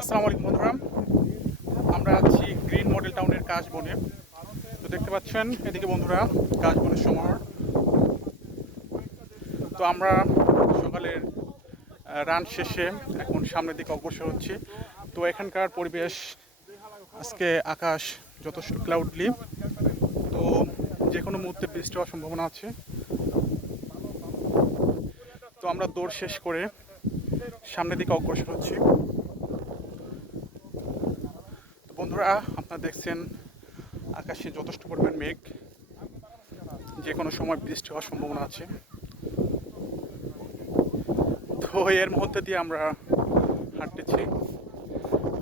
আসসালামু আলাইকুম বন্ধুরা, আমরা আছি গ্রিন মডেল টাউনের কাশবনে। তো দেখতে পাচ্ছেন এদিকে বন্ধুরা কাশবনের সমাহার। তো আমরা সকালের রান শেষে এখন সামনের দিকে অগ্রসর হচ্ছি। তো এখানকার পরিবেশ আজকে আকাশ যথেষ্ট ক্লাউডলি, তো যে কোনো মুহূর্তে বৃষ্টি হওয়ার সম্ভাবনা আছে। তো আমরা দৌড় শেষ করে সামনের দিকে অগ্রসর হচ্ছি। তো বন্ধুরা, আপনারা দেখছেন আকাশে যথেষ্ট পরিমাণ মেঘ, যে কোনো সময় বৃষ্টি হওয়ার সম্ভাবনা আছে। তো এর মধ্যে দিয়ে আমরা হাঁটতেছি।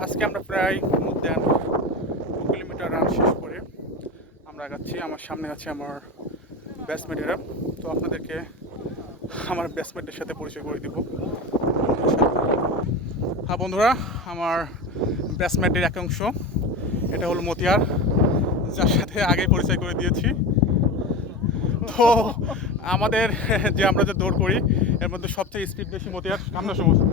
আজকে আমরা প্রায় উদ্যান 2 কিলোমিটার রান শেষ করে আমরা আগাচ্ছি। আমার সামনে আছে আমার ব্যাচমেটেরা। তো আপনাদেরকে আমার ব্যাচমেটের সাথে পরিচয় করে দিব। হ্যাঁ বন্ধুরা, আমার ব্যাচমেটের এক অংশ, এটা হলো মতিয়ার, যার সাথে আগে পরিচয় করে দিয়েছি। তো আমাদের যে আমরা যে দৌড় করি এর মধ্যে সবচেয়ে স্পিড বেশি মতিয়ার। সামনে সমস্যা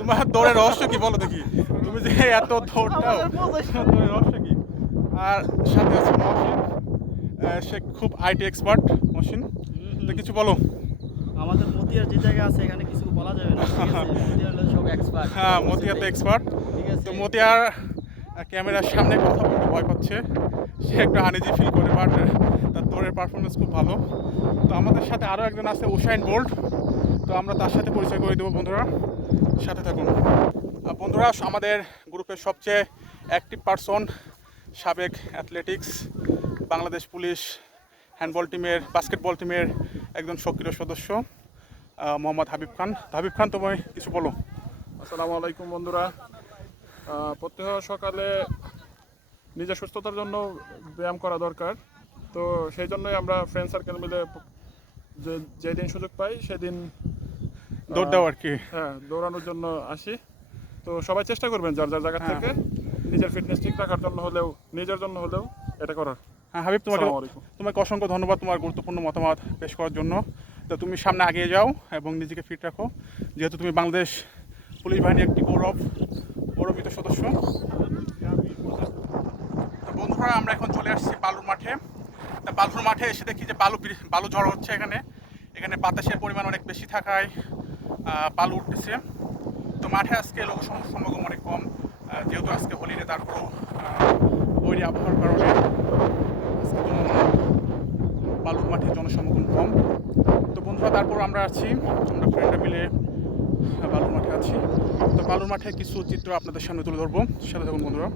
তোমার দৌড়ের রহস্য কি বলো দেখি, তুমি যে এত দৌড়টাও, দৌড়ের রহস্য কি? আর সাথে আছে মহসিন, সে খুব আইটি এক্সপার্ট। মহসিন, তো কিছু বলো। আমাদের মতিয়ার যে জায়গা আছে এখানে কিছু বলা যাবে না, ঠিক আছে? মতিয়ার হলো সব এক্সপার্ট। হ্যাঁ, মতিয়ার তো এক্সপার্ট। ঠিক আছে। তো মতিয়ার ক্যামেরার সামনে কথা বলতে ভয় পাচ্ছে, সে একটু আনইজি ফিল করে, বাট তার দৌড়ের পারফরমেন্স খুব ভালো। তো আমাদের সাথে আরও একজন আছে উসাইন বোল্ট, তো আমরা তার সাথে পরিচয় করে দেবো। বন্ধুরা সাথে থাকুন। বন্ধুরা, আমাদের গ্রুপের সবচেয়ে অ্যাক্টিভ পারসন, সাবেক অ্যাথলেটিক্স, বাংলাদেশ পুলিশ হ্যান্ডবল টিমের, বাস্কেটবল টিমের একজন সক্রিয় সদস্য, মোহাম্মদ হাবিব খান। হাবিব খান, তোমায় কিছু বলো। আসসালামু আলাইকুম বন্ধুরা। প্রত্যহ সকালে নিজের সুস্থতার জন্য ব্যায়াম করা দরকার। তো সেই জন্যই আমরা ফ্রেন্ড সার্কেল মিলে যেদিন সুযোগ পাই সেদিন দৌড় দাও আর কি। হ্যাঁ, দৌড়ানোর জন্য আসি। তো সবাই চেষ্টা করবেন যার যার জায়গা থেকে নিজের ফিটনেস ঠিক রাখার জন্য হলেও, নিজের জন্য হলেও এটা করার। হ্যাঁ হাবিব, আসসালামু আলাইকুম। তোমাকে অসংখ্য ধন্যবাদ তোমার গুরুত্বপূর্ণ মতামত পেশ করার জন্য। তো তুমি সামনে এগিয়ে যাও এবং নিজেকে ফিট রাখো, যেহেতু তুমি বাংলাদেশ পুলিশ বাহিনীর একটি গৌরবিত সদস্য। তো বন্ধুরা, আমরা এখন চলে আসছি বালুর মাঠে। তা বালুর মাঠে এসে দেখি যে বালু ঝড় হচ্ছে। এখানে বাতাসের পরিমাণ অনেক বেশি থাকায় বালু উঠতেছে। তো মাঠে আজকে লোক সমাগম অনেক কম, যেহেতু আজকে হোলিডে, তারপর ওই আবহাওয়ার কারণে আজকে বালুর মাঠে জনসমাগম কম। তো বন্ধুরা, তারপর আমরা ফ্রেন্ডরা মিলে বালুর মাঠে আছি। তো বালুর মাঠে কিছু চিত্র আপনাদের সামনে তুলে ধরবো, সাথে থাকুন বন্ধুরা।